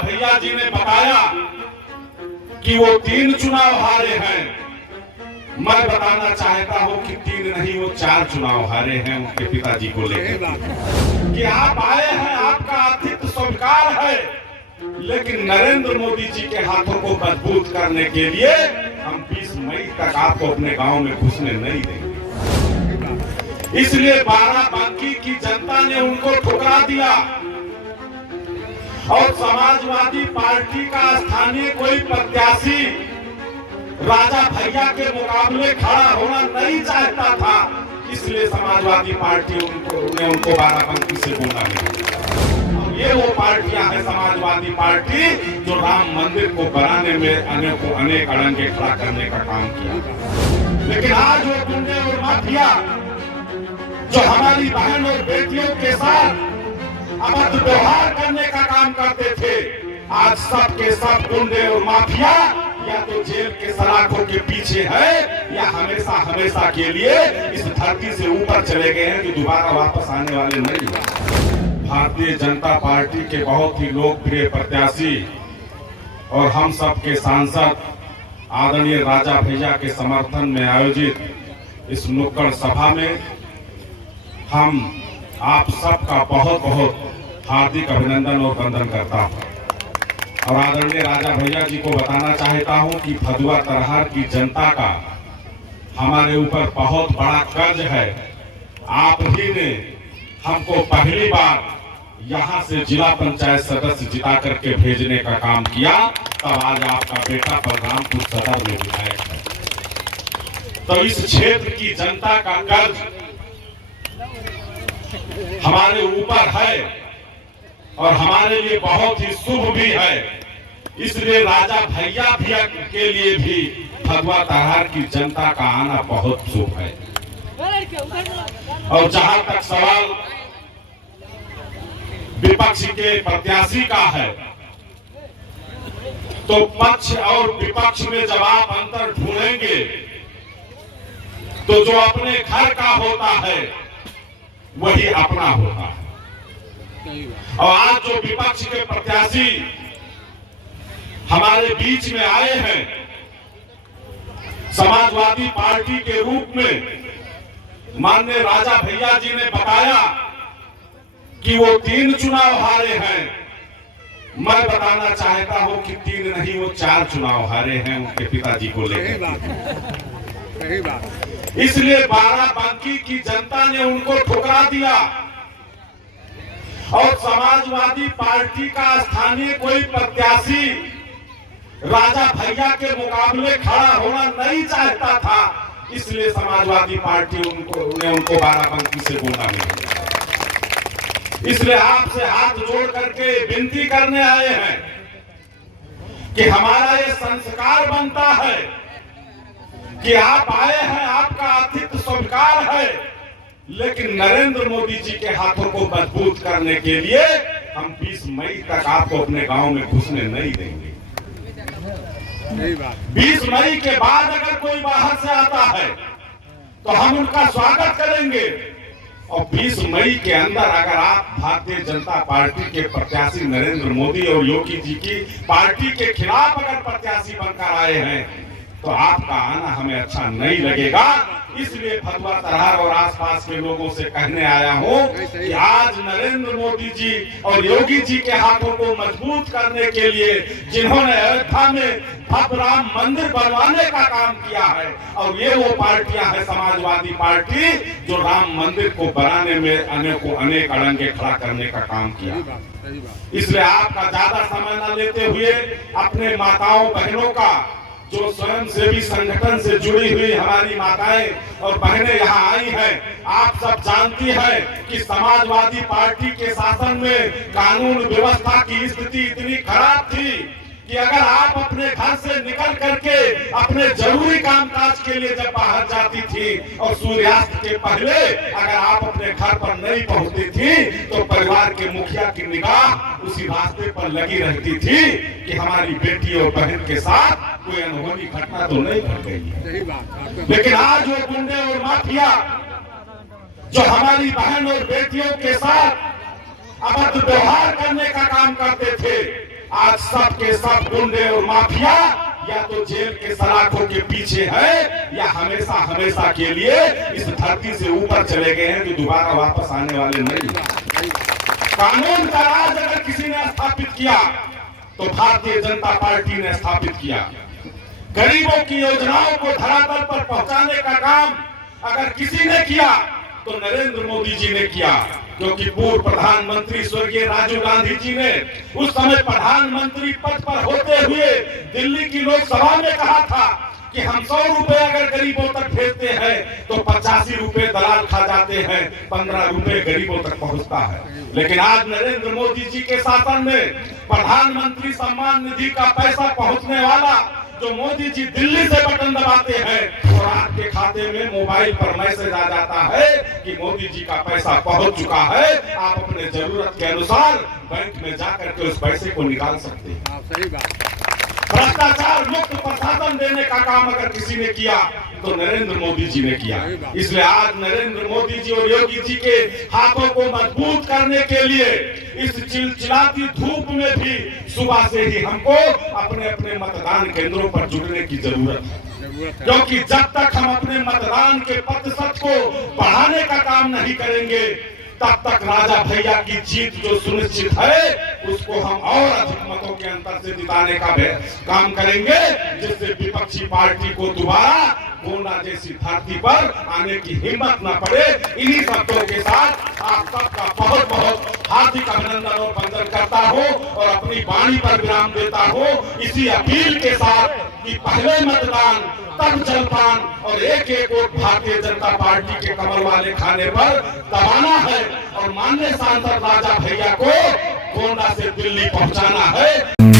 भैया जी ने बताया कि वो 3 चुनाव हारे हैं। मैं बताना चाहता हूं कि 3 नहीं, वो 4 चुनाव हारे हैं उनके पिताजी को लेकर। कि आप आए हैं, आपका आतिथ्य स्वीकार है, लेकिन नरेंद्र मोदी जी के हाथों को मजबूत करने के लिए हम 20 मई तक आपको अपने गांव में घुसने नहीं देंगे। इसलिए बाराबंकी की जनता ने उनको ठुकरा दिया और समाजवादी पार्टी का स्थानीय कोई प्रत्याशी राजा भैया के मुकाबले खड़ा होना नहीं चाहता था। इसलिए समाजवादी पार्टी उनको बाराबंकी से बोला नहीं। और ये वो पार्टियां हैं समाजवादी पार्टी जो राम मंदिर को बनाने में अनेक अड़ंगे खड़ा करने का काम किया। लेकिन आज वो गुंडे और माफिया जो हमारी बहन और बेटियों के साथ अभद्र व्यवहार करने का काम करते थे, आज सब के सब गुंडे और माफिया या तो जेल के सलाखों के पीछे है या हमेशा हमेशा के लिए इस धरती से ऊपर चले गए हैं, जो दोबारा वापस आने वाले नहीं हैं। भारतीय जनता पार्टी के बहुत ही लोकप्रिय प्रत्याशी और हम सब के सांसद आदरणीय राजा भैया के समर्थन में आयोजित इस नुक्कड़ सभा में हम आप सबका बहुत बहुत हार्दिक अभिनंदन और वंदन करता हूं। और आदरणीय राजा भैया जी को बताना चाहता हूं कि भदुआ तरहार की जनता का हमारे ऊपर बहुत बड़ा कर्ज है। आप ही ने हमको पहली बार यहां से जिला पंचायत सदस्य जिता करके भेजने का काम किया, तब आज आपका बेटा बलरामपुर सदर में विधायक है। तो इस क्षेत्र की जनता का कर्ज हमारे ऊपर है और हमारे लिए बहुत ही शुभ भी है। इसलिए राजा भैया के लिए भी भदुआ तरहार की जनता का आना बहुत शुभ है। और जहां तक सवाल विपक्ष के प्रत्याशी का है, तो पक्ष और विपक्ष में जब आप अंतर ढूंढेंगे तो जो अपने घर का होता है वही अपना होता है। और आज जो विपक्ष के प्रत्याशी हमारे बीच में आए हैं समाजवादी पार्टी के रूप में, माननीय राजा भैया जी ने बताया कि वो 3 चुनाव हारे हैं। मैं बताना चाहता हूं कि 3 नहीं, वो 4 चुनाव हारे हैं उनके पिताजी को लेकर। इसलिए बाराबंकी की जनता ने उनको ठुकरा दिया और समाजवादी पार्टी का स्थानीय कोई प्रत्याशी राजा भैया के मुकाबले खड़ा होना नहीं चाहता था। इसलिए समाजवादी पार्टी उनको बाराबंकी से बोला नहीं। इसलिए आपसे हाथ जोड़ करके विनती करने आए हैं कि हमारा ये संस्कार बनता है कि आप आए हैं, आपका आतिथ्य स्वीकार है, लेकिन नरेंद्र मोदी जी के हाथों को मजबूत करने के लिए हम 20 मई तक आपको अपने गांव में घुसने नहीं देंगे। 20 मई के बाद अगर कोई बाहर से आता है तो हम उनका स्वागत करेंगे। और 20 मई के अंदर अगर आप भारतीय जनता पार्टी के प्रत्याशी नरेंद्र मोदी और योगी जी की पार्टी के खिलाफ अगर प्रत्याशी बनकर आए हैं तो आपका आना हमें अच्छा नहीं लगेगा। इसलिए भदुआ तरहार और आसपास के लोगों से कहने आया हूं कि आज नरेंद्र मोदी जी और योगी जी के हाथों को मजबूत करने के लिए जिन्होंने अयोध्या में भव्य राम मंदिर बनवाने का काम किया है, और ये वो पार्टियां हैं समाजवादी पार्टी जो राम मंदिर को बनाने में अनेक अड़ंगे खड़ा करने का काम किया। इसलिए आपका ज्यादा समय न लेते हुए अपने माताओं बहनों का, जो स्वयंसेवी संगठन से जुड़ी हुई हमारी माताएं और बहनें यहाँ आई हैं, आप सब जानती हैं कि समाजवादी पार्टी के शासन में कानून व्यवस्था की स्थिति इतनी खराब थी कि अगर आप अपने घर से निकल करके अपने जरूरी कामकाज के लिए जब बाहर जाती थी और सूर्यास्त के पहले अगर आप अपने घर पर नहीं पहुंचती थी तो परिवार के मुखिया की निगाह उसी रास्ते पर लगी रहती थी कि हमारी बेटी और बहन के साथ कोई अनहोनी घटना तो नहीं घट गई। लेकिन आज वो गुंडे और माफिया जो हमारी बहन और बेटियों के साथ अभद्र व्यवहार करने का काम करते थे, आज सब के सब गुंडे और माफिया या तो जेल के सलाखों के पीछे है या हमेशा हमेशा के लिए इस धरती से ऊपर चले गए हैं, जो दोबारा वापस आने वाले नहीं। कानून का राज अगर किसी ने स्थापित किया तो भारतीय जनता पार्टी ने स्थापित किया। गरीबों की योजनाओं को धरातल पर पहुंचाने का काम अगर किसी ने किया तो नरेंद्र मोदी जी ने किया, क्योंकि पूर्व प्रधानमंत्री स्वर्गीय राजीव गांधी जी ने उस समय प्रधानमंत्री पद पर होते हुए दिल्ली की लोकसभा में कहा था कि हम 100 रुपए अगर गरीबों तक भेजते हैं तो 85 रुपए दलाल खा जाते हैं, 15 रुपए गरीबों तक पहुंचता है। लेकिन आज नरेंद्र मोदी जी के शासन में प्रधानमंत्री सम्मान निधि का पैसा पहुंचने वाला, जो मोदी जी दिल्ली से बटन दबाते हैं और आपके खाते में मोबाइल पर मैसेज आ जाता है कि मोदी जी का पैसा पहुंच चुका है, आप अपने जरूरत के अनुसार बैंक में जाकर के उस पैसे को निकाल सकते हैं। सही बात। भ्रष्टाचार मुक्त प्रशासन देने का काम अगर किसी ने किया तो नरेंद्र मोदी जी ने किया। इसलिए आज नरेंद्र मोदी जी और योगी जी के हाथों को मजबूत करने के लिए इस चिलचिलाती धूप में भी सुबह से ही हमको अपने अपने मतदान केंद्रों पर जुटने की जरूरत है, क्योंकि जब तक हम अपने मतदान के प्रतिशत को बढ़ाने का काम नहीं करेंगे तब तक राजा भैया की जीत जो सुनिश्चित है उसको हम और अधिक मतों के अंतर से जिताने का काम करेंगे, जिससे विपक्षी पार्टी को दोबारा गोंडा जैसी धरती पर आने की हिम्मत न पड़े। इन्हीं शब्दों के साथ आप सबका बहुत बहुत हार्दिक अभिनंदन और वंदन करता हूं और अपनी वाणी पर विराम देता हूं, इसी अपील के साथ कि पहले मतदान तब जलपान और एक एक वोट भारतीय जनता पार्टी के कमर वाले खाने पर दबाना है और माननीय सांसद राजा भैया को गोंडा से दिल्ली पहुंचाना है।